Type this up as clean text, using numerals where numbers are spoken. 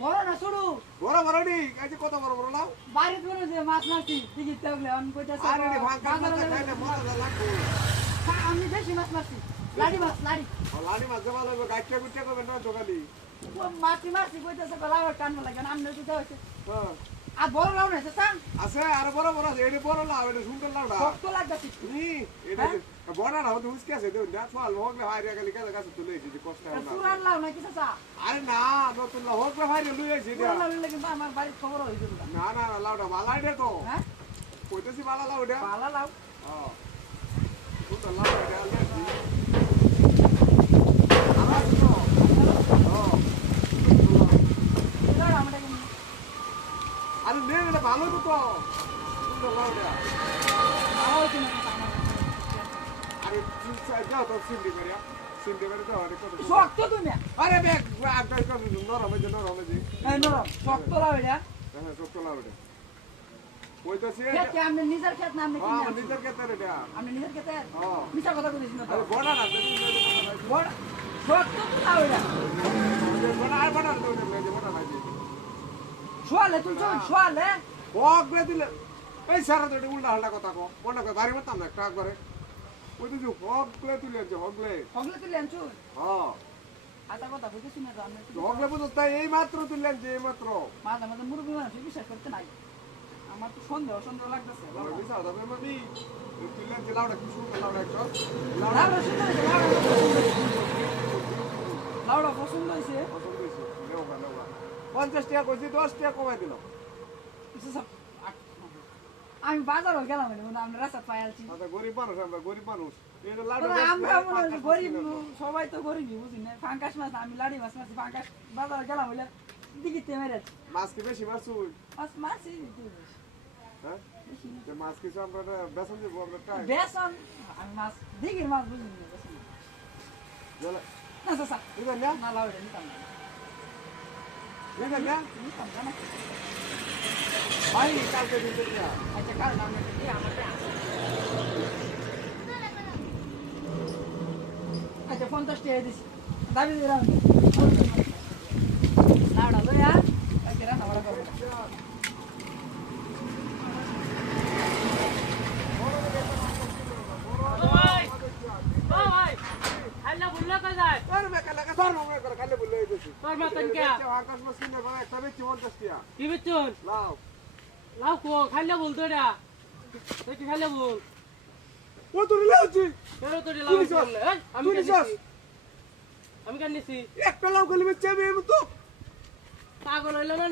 বড় না ছোট বড় বড় নি কাছে কত বড় বড় লাও বাইরে কোন যে মাছ মারছি টিকিট লাগলে আমি কইতাছি আরে রে ভাগ কাজ খাইলে মজা লাগবে আমি বেশি মাছ মারছি লাড়ি মাছ লাড়ি লাড়ি মাছ ভালো হবে গাইটা গুটে করবে না জোগালি মাছি মাছি কইতাছে গলাও টান লাগে না আমনে তো হইছে হ্যাঁ আর বড় লাউ না চাচা আছে আর বড় বড় আছে এডি বড় লাউ এটা সুন্দর লাউডা কত লাগতাছে নি এটা বড় না হতে উসকে আছে দেউ না ফাল হোগলে হাইরে গেলি কাছে কাছে তুলে এসে কষ্ট হয় না পুরান লাউ নাকি চাচা আরে না নতুন লাউ হোগলে হাইরে লই আইছি এটা পুরান লাউ কিন্তু আমার বাড়ি খবর হই যাবে না না লাউডা বালাই দে তো হ্যাঁ কইতেছি বালা লাউ এটা পালা লাউ হ্যাঁ সুন্দর লাউ এটা আলছি আরে নে এটা ভালো তো সুন্দর লাউডা আরে যাও তো সিন্ডি করিয়া সিন্ডি করে দাও আরে কত শক্ত তুমি আরে ব্যাগ আগে কম নরম যে এই নরম শক্ত লাউ এটা হ্যাঁ শক্ত লাউডা কইতাছি খেতে আপনি নিজের খেত না আপনি হ্যাঁ কিনে নিজের কেতে রে আপনি নিজের খেতে হ্যাঁ মিছা কথা কইছিস না তো আরে বড়া না বড় শক্ত লাউ এটা বড়া আর বড়া তো বড়া নাই শোয়ালে তুই শোয়ালে হোগলে দিলে এই সারা তো উল্টা হাল্টা কথা কো মনে কর বাড়ি মতাম না একটা করে ওই তো হোগলে তুলে যে হোগলে হগলে তুই লেনছু হ্যাঁ আতা কথা কইছিস না তো আপনি হোগলে বুঝছ তাই এই মাত্র তুললেন যে এই মাত্র মাঝে মাঝে মুরগি মানুষ বিশ্বাস করতে নাই আমার তো সন্দেহ লাগতেছে বিশাল দামে মাবি তুললেন যে লাউডা কি সুন্দর লাউডা একটা লাউডা সুন্দর হয়েছে লাউডা পছন্দ হয়েছে পছন্দ হয়েছে নেও নেও 50 টাকা কইছি 10 টাকা কমাই দিল আমি বাজারও গেলাম আমরা রাস্তা পাইছি আচ্ছা গরিব মানুষ আমরা গরিব মানুষ এটা লাউডা আমরা গরিব সবাই তো গরিবই বুঝি না ফাঙ্কাস মাছ আমি লাড়ি মাছ মারছি ফাঙ্কাস বাজারে গেলাম হইলে দিকিতে মেরে মাছ কি বেশি মারছুই মাছ মারছি হ্যাঁ যে মাছ কিছু আমরা বেসন দিব আমরা টাই বেসন আমি মাছ দিঘির মাছ বুঝি না বেসন জলা না চাচা দিবেন না না লাউডা নিতাম না দিবেন না নিতাম না ভাই কালকে দিতে না আচ্ছা কারণ আমি আমাকে আচ্ছা 50 টাকা দিছি দাবি দিলাম লাউডা লইয়া আচ্ছা রান্না বড় করব আরে মেকা লাগা ধর আমরা করে খালি বলে দিছি তোর মতন কে আকাশ মাছ কিনে ভাই একটা বেচি 50 টাকা কি বেচুন লাও লাউ কো খাইলে বলতো এটা তুই খাইলে বল ও তুই লাউছি তোর তো লাউ বললে আমি কেন নিছি একটা লাউ গলি বেচে আমি তো পাগল হইলো না